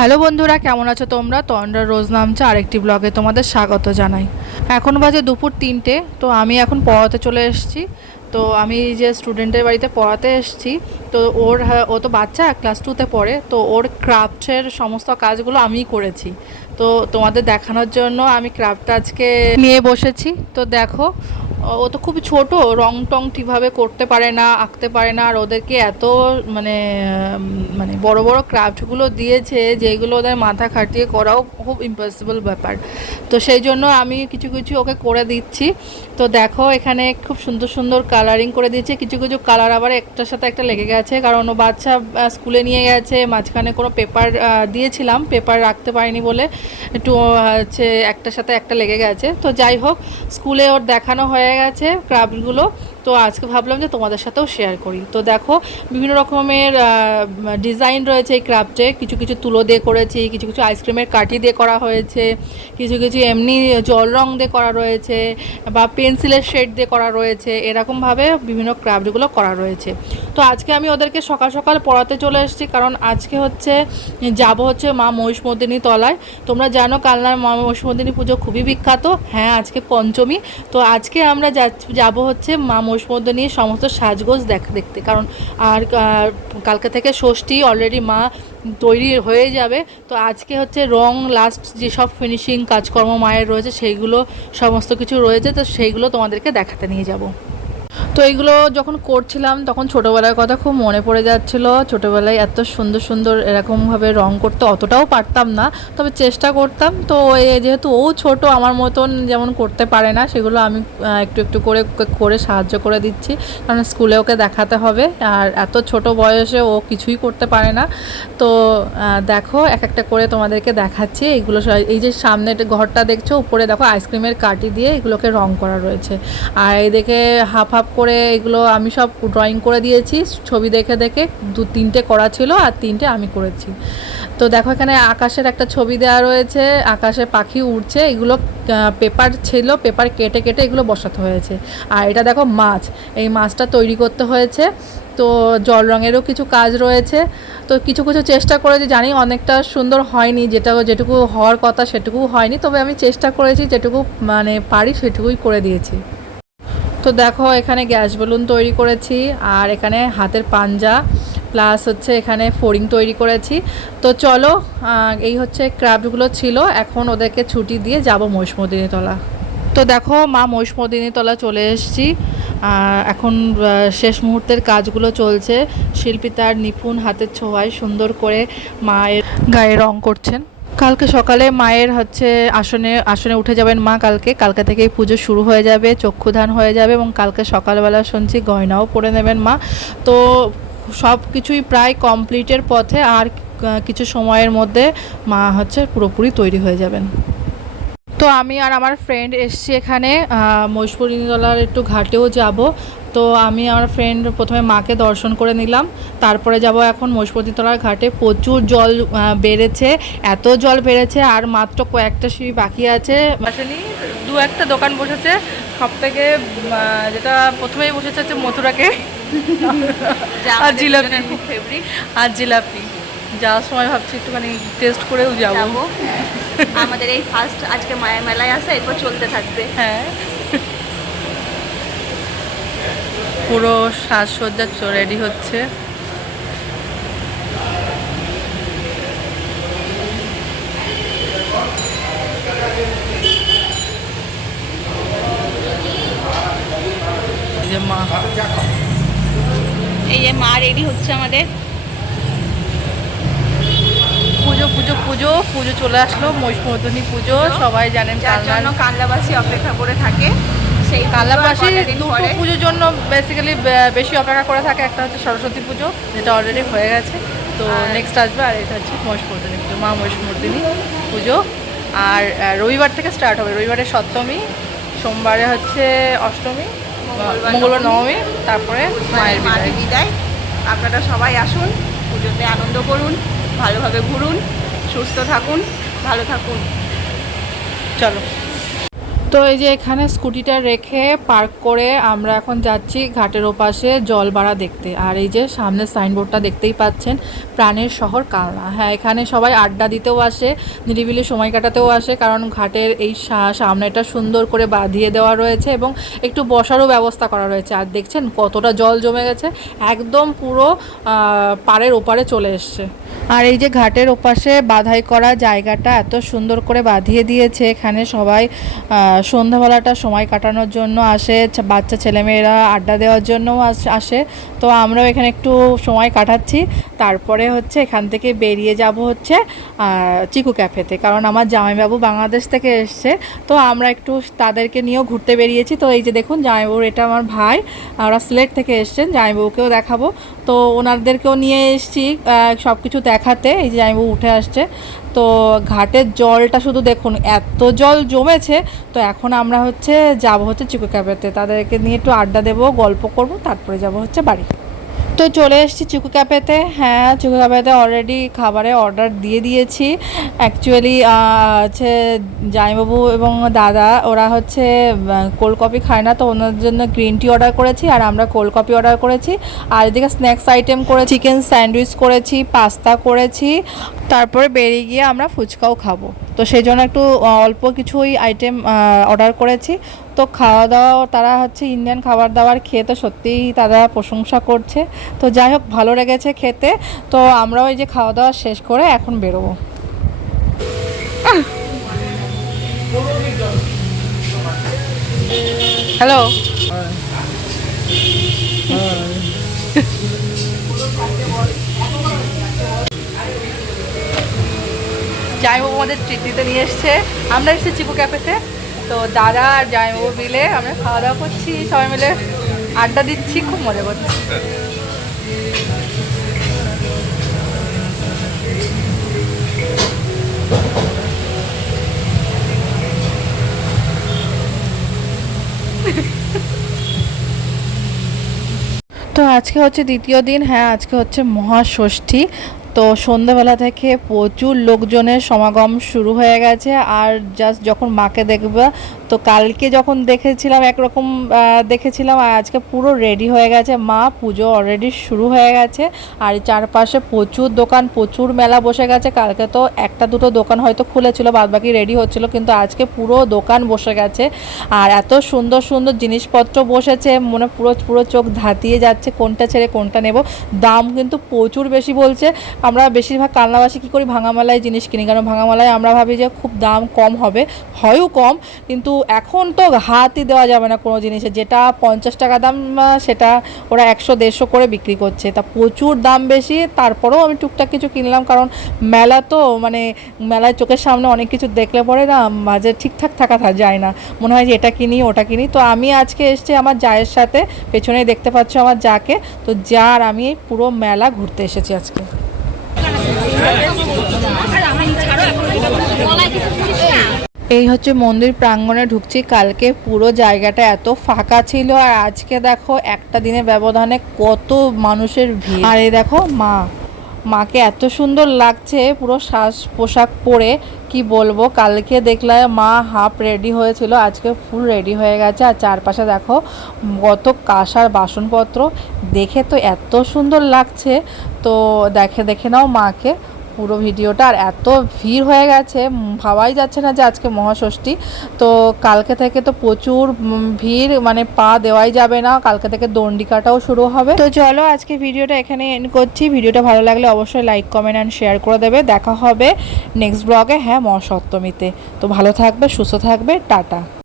Hello বন্ধুরা, কেমন আছো তোমরা? তন্দ্রা রোজ নামছে আরেকটি ব্লগে তোমাদের স্বাগত জানাই। এখন বাজে দুপুর 3টে। তো আমি এখন পড়াতে চলে এসেছি। তো আমি যে স্টুডেন্টের বাড়িতে পড়াতে এসেছি, তো ও তো বাচ্চা, ক্লাস 2তে পড়ে। তো ওর ক্রাফটের সমস্ত কাজগুলো আমিই করেছি। তো তোমাদের দেখানোর জন্য আমি ক্রাফটটা আজকে নিয়ে বসেছি। তো দেখো, ও তো খুবই ছোট, রং টং ঠিকভাবে করতে পারে না, আঁকতে পারে না। আর ওদেরকে এত মানে মানে বড় বড় ক্রাফটগুলো দিয়েছে যেগুলো ওদের মাথা খাটিয়ে করাও খুব ইম্পসিবল ব্যাপার। তো সেই জন্য আমি কিছু কিছু ওকে করে দিচ্ছি। তো দেখো, এখানে খুব সুন্দর সুন্দর কালারিং করে দিয়েছে। কিছু কিছু কালার আবার একটার সাথে একটা লেগে গেছে, কারণ ও বাচ্চা স্কুলে নিয়ে গেছে, মাঝখানে কোনো পেপার দিয়েছিলাম, পেপার রাখতে পারিনি বলে একটু হচ্ছে একটার সাথে একটা লেগে গেছে। তো যাই হোক, স্কুলে ওর দেখানো হয়ে গেছে ক্রাফটগুলো। তো আজকে ভাবলাম যে তোমাদের সাথেও শেয়ার করি। তো দেখো, বিভিন্ন রকমের ডিজাইন রয়েছে এই ক্রাফটে। কিছু কিছু তুলো দিয়ে করেছি, কিছু কিছু আইসক্রিমের কাঠি দিয়ে করা হয়েছে, কিছু কিছু এমনি জল রং দিয়ে করা রয়েছে, বা পেন্সিলের শেড দিয়ে করা রয়েছে। এরকমভাবে বিভিন্ন ক্রাফটগুলো করা রয়েছে। তো আজকে আমি ওদেরকে সকাল সকাল পড়াতে চলে এসেছি, কারণ আজকে হচ্ছে মা মহিষমর্দিনী তলায়। তোমরা জানো কালনার মা মহিষমর্দিনী পুজো খুবই বিখ্যাত। হ্যাঁ, আজকে পঞ্চমী। তো আজকে আমরা যাব হচ্ছে মা মহিষমর্দিনীর সমস্ত সাজগোজ দেখতে, কারণ আর কালকে থেকে ষষ্ঠী, অলরেডি মা তৈরি হয়ে যাবে। তো আজকে হচ্ছে রং লাস্ট যেসব ফিনিশিং কাজকর্ম মায়ের রয়েছে সেইগুলো সমস্ত কিছু রয়েছে। তো সেইগুলো তোমাদেরকে দেখাতে নিয়ে যাব। তো এইগুলো যখন করছিলাম তখন ছোটোবেলার কথা খুব মনে পড়ে যাচ্ছিল। ছোটোবেলায় এত সুন্দর সুন্দর এরকমভাবে রং করতে অতটাও পারতাম না, তবে চেষ্টা করতাম। তো যেহেতু ও ছোট, আমার মতন যেমন করতে পারে না, সেগুলো আমি একটু একটু করে করে সাহায্য করে দিচ্ছি, কারণ স্কুলে ওকে দেখাতে হবে। আর এত ছোট বয়সে ও কিছুই করতে পারে না। তো দেখো, এক একটা করে তোমাদেরকে দেখাচ্ছি। এইগুলো এই যে সামনে ঘরটা দেখছো, উপরে দেখো আইসক্রিমের কাঠি দিয়ে এগুলোকে রং করা রয়েছে। আর এই দেখে হাফ হাফ করে এগুলো আমি সব ড্রয়িং করে দিয়েছি, ছবি দেখে দেখে 2-3টে করা ছিল আর 3টে আমি করেছি। তো দেখো, এখানে আকাশের একটা ছবি দেওয়া রয়েছে, আকাশে পাখি উড়ছে। এগুলো পেপার ছিল, পেপার কেটে কেটে এগুলো বসাতে হয়েছে। আর এটা দেখো মাছ, এই মাছটা তৈরি করতে হয়েছে। তো জল রঙেরও কিছু কাজ রয়েছে। তো কিছু কিছু চেষ্টা করেছি, জানি অনেকটা সুন্দর হয়নি, যেটুকু হওয়ার কথা সেটুকু হয়নি, তবে আমি চেষ্টা করেছি, যেটুকু মানে পারি সেটুকুই করে দিয়েছি। তো দেখো, এখানে গ্যাস বেলুন তৈরি করেছি, আর এখানে হাতের পাঞ্জা, প্লাস হচ্ছে এখানে ফড়িং তৈরি করেছি। তো চলো, এই হচ্ছে ক্রাফটগুলো ছিল। এখন ওদেরকে ছুটি দিয়ে যাব মহিষমর্দিনী তলা। তো দেখো, মা মহিষমর্দিনী তলা চলে এসেছি। এখন শেষ মুহূর্তের কাজগুলো চলছে। শিল্পী তার নিপুণ হাতের ছোঁয়ায় সুন্দর করে মায়ের গায়ে রং করছেন। কালকে সকালে মায়ের আসনে উঠে যাবেন মা। কালকে থেকেই পুজো শুরু হয়ে যাবে, চক্ষুদান হয়ে যাবে, এবং কালকে সকালবেলা শুনছি গয়নাও পরে নেবেন মা। তো সব কিছুই প্রায় কমপ্লিটের পথে। আর কিছু সময়ের মধ্যে মা পুরোপুরি তৈরি হয়ে যাবেন। তো আমি আর আমার ফ্রেন্ড এসছি এখানে মহিষমর্দিনীতলার একটু ঘাটেও যাব। তো আমি আমার ফ্রেন্ড প্রথমে মাকে দর্শন করে নিলাম, তারপরে যাব এখন মহিষমর্দিনীতলার ঘাটে। প্রচুর জল বেড়েছে, এত জল বেড়েছে, আর মাত্র কয়েকটা সিঁড়ি বাকি আছে। আসেনি, 2-1টা দোকান বসেছে। সব থেকে যেটা প্রথমেই বসেছে হচ্ছে মথুরাকে আর জিলাপি, খুব ফেভারিট। আর জিলাপি যাওয়ার সময় ভাবছি একটুখানি টেস্ট করেও যাবো। আমাদের এই ফার্স্ট আজকে মায়ের মেলায় আসে, এরপর চলতে থাকবে। হ্যাঁ, পুরো সাজসজ্জা রেডি হচ্ছে। এই যে মা রেডি হচ্ছে আমাদের। পুজো পুজো পুজো পুজো চলে আসলো, মহিষমর্দিনী পুজো সবাই জানেন, যার জন্য কানলাবাসী অপেক্ষা করে থাকে। সেই কানলাবাসী দুটো পুজোর জন্য বেসিক্যালি বেশি অপেক্ষা করে থাকে। একটা হচ্ছে সরস্বতী পুজো, যেটা অলরেডি হয়ে গেছে। তো নেক্সট আসবে, আর এটা হচ্ছে মহিষমর্দিনী পুজো, মা মহিষমর্দিনী পুজো। আর রবিবার থেকে স্টার্ট হবে, রবিবারে সপ্তমী, সোমবারে হচ্ছে অষ্টমী, মঙ্গলবার নবমী, তারপরে মায়ের বিদায়। আপনারা সবাই আসুন, পুজোতে আনন্দ করুন, ভালোভাবে ঘুরুন, সুস্থ থাকুন, ভালো থাকুন। চলো। তো এই যে এখানে স্কুটিটা রেখে পার্ক করে আমরা এখন যাচ্ছি ঘাটের ওপাশে জলবাড়া দেখতে। আর এই যে সামনে সাইনবোর্ডটা দেখতেই পাচ্ছেন, প্রাণের শহর কালনা। হ্যাঁ, এখানে সবাই আড্ডা দিতেও আসে, নিরিবিলি সময় কাটাতেও আসে, কারণ ঘাটের এই সামনেটা সুন্দর করে বাঁধিয়ে দেওয়া রয়েছে এবং একটু বসারও ব্যবস্থা করা রয়েছে। আর দেখছেন কতটা জল জমে গেছে, একদম পুরো পাড়ের ওপারে চলে এসছে। আর এই যে ঘাটের ওপাশে বাধাই করা জায়গাটা এত সুন্দর করে বাঁধিয়ে দিয়েছে, এখানে সবাই সন্ধ্যাবেলাটা সময় কাটানোর জন্য আসে, বাচ্চা ছেলেমেয়েরা আড্ডা দেওয়ার জন্যও আসে। তো আমরাও এখানে একটু সময় কাটাচ্ছি। তারপরে হচ্ছে এখান থেকে বেরিয়ে যাব হচ্ছে চিকু ক্যাফেতে, কারণ আমার জামাইবাবু বাংলাদেশ থেকে এসছে, তো আমরা একটু তাদেরকে নিয়েও ঘুরতে বেরিয়েছি। তো এই যে দেখুন জামাইবাবুর, এটা আমার ভাই, ওরা সিলেট থেকে এসছেন, জামাইবাবুকেও দেখাবো। তো ওনাদেরকেও নিয়ে এসেছি সব কিছু দেখাতে। এই যে জামাইবাবু উঠে আসছে। তো ঘাটের জলটা শুধু দেখুন, এত জল জমেছে। তো এখন আমরা হচ্ছে যাব হচ্ছে চিকু ক্যাফেতে, তাদেরকে নিয়ে একটু আড্ডা দেবো, গল্প করব, তারপরে যাব হচ্ছে বাড়ি। তো চলে এসেছি চিকু ক্যাফেতে। হ্যাঁ, চিকু ক্যাফেতে অলরেডি খাবারের অর্ডার দিয়ে দিয়েছি। অ্যাকচুয়ালি হচ্ছে জামাইবাবু এবং দাদা ওরা হচ্ছে কোল্ড কফি খায় না, তো ওনার জন্য গ্রিন টি অর্ডার করেছি, আর আমরা কোল্ড কফি অর্ডার করেছি। আর এদিকে স্ন্যাক্স আইটেম করে চিকেন স্যান্ডউইচ করেছি, পাস্তা করেছি, তারপরে বেরিয়ে গিয়ে আমরা ফুচকাও খাবো। তো সেই জন্য একটু অল্প কিছুই আইটেম অর্ডার করেছি। তো খাওয়া দাওয়া তারা হচ্ছে ইন্ডিয়ান খাবার দাবার খেয়ে তো সত্যিই তারা প্রশংসা করছে। তো যাই হোক, ভালো লেগেছে খেতে। তো আমরাও এই যে খাওয়া দাওয়া শেষ করে এখন বেরোবো। হ্যালো, জামাইবাবু আমাদের ট্রিট দিতে নিয়ে এসছে। আমরা এসেছি চিকু ক্যাফেতে। তো দাদা আর জামাইবাবু মিলে আমরা খাওয়া দাওয়া করছি, সবাই মিলে আড্ডা দিচ্ছি, খুব মজা করছি। তো আজকে হচ্ছে দ্বিতীয় দিন। হ্যাঁ, আজকে হচ্ছে মহাষষ্ঠী। তো সন্ধ্যাবেলা থেকে প্রচুর লোকজনের সমাগম শুরু হয়ে গেছে। আর জাস্ট যখন মাকে দেখবে, তো কালকে যখন দেখেছিলাম একরকম দেখেছিলাম, আর আজকে পুরো রেডি হয়ে গেছে মা, পুজো অলরেডি শুরু হয়ে গেছে। আর চারপাশে প্রচুর দোকান, প্রচুর মেলা বসে গেছে। কালকে তো একটা দুটো দোকান হয়তো খুলেছিল, বাদবাকি রেডি হচ্ছিল, কিন্তু আজকে পুরো দোকান বসে গেছে। আর এত সুন্দর সুন্দর জিনিসপত্র বসেছে, মনে পুরো পুরো চোখ ধাতিয়ে যাচ্ছে কোনটা ছেড়ে কোনটা নেব। দাম কিন্তু প্রচুর বেশি বলছে। আমরা বেশিরভাগ কালনাবাসী কী করি, ভাঙামেলায় জিনিস কিনি, কারণ ভাঙামেলায় আমরা ভাবি যে খুব দাম কম হবে, হয়ও কম, কিন্তু এখন তো হাতই দেওয়া যাবে না কোনো জিনিসে। যেটা 50 টাকা দাম সেটা ওরা 100-150 করে বিক্রি করছে। তা প্রচুর দাম বেশি। তারপরেও আমি টুকটাক কিছু কিনলাম, কারণ মেলা তো মানে মেলায় চোখের সামনে অনেক কিছু দেখলে পরে না মাঝে ঠিকঠাক থাকা যায় না, মনে হয় যে এটা কিনি ওটা কিনি। তো আমি আজকে এসেছি আমার জায়ের সাথে, পেছনেই দেখতে পাচ্ছ আমার জাকে। তো যার আমি পুরো মেলা ঘুরতে এসেছি আজকে। এই হচ্ছে মন্দির প্রাঙ্গণে ঢুকছি। কালকে পুরো জায়গাটা এত ফাঁকা ছিল, আর আজকে দেখো একটা দিনের ব্যবধানে কত মানুষের ভিড়। আর এই দেখো মাকে এত সুন্দর লাগছে পুরো সাজ পোশাক পরে, কি বলবো। কালকে দেখলে মা হাফ রেডি হয়েছিল, আজকে ফুল রেডি হয়ে গেছে। আর চারপাশে দেখো কত কাঁসার বাসনপত্র, দেখে তো এত সুন্দর লাগছে। তো দেখে নাও মাকে পুরো ভিডিওটা। আর এত ভিড় হয়ে গেছে, ভাবাই যাচ্ছে না যে আজকে মহাষষ্ঠী। তো কালকে থেকে তো প্রচুর ভিড়, মানে পা দেওয়াই যাবে না। কালকে থেকে দণ্ডিকাটাও শুরু হবে। তো চলো আজকে ভিডিওটা এখানে এন্ড করছি। ভিডিওটা ভালো লাগলে অবশ্যই লাইক, কমেন্ট অ্যান্ড শেয়ার করে দেবে। দেখা হবে নেক্সট ব্লগে, হ্যাঁ, মহাসপ্তমীতে। তো ভালো থাকবে, সুস্থ থাকবে, টাটা।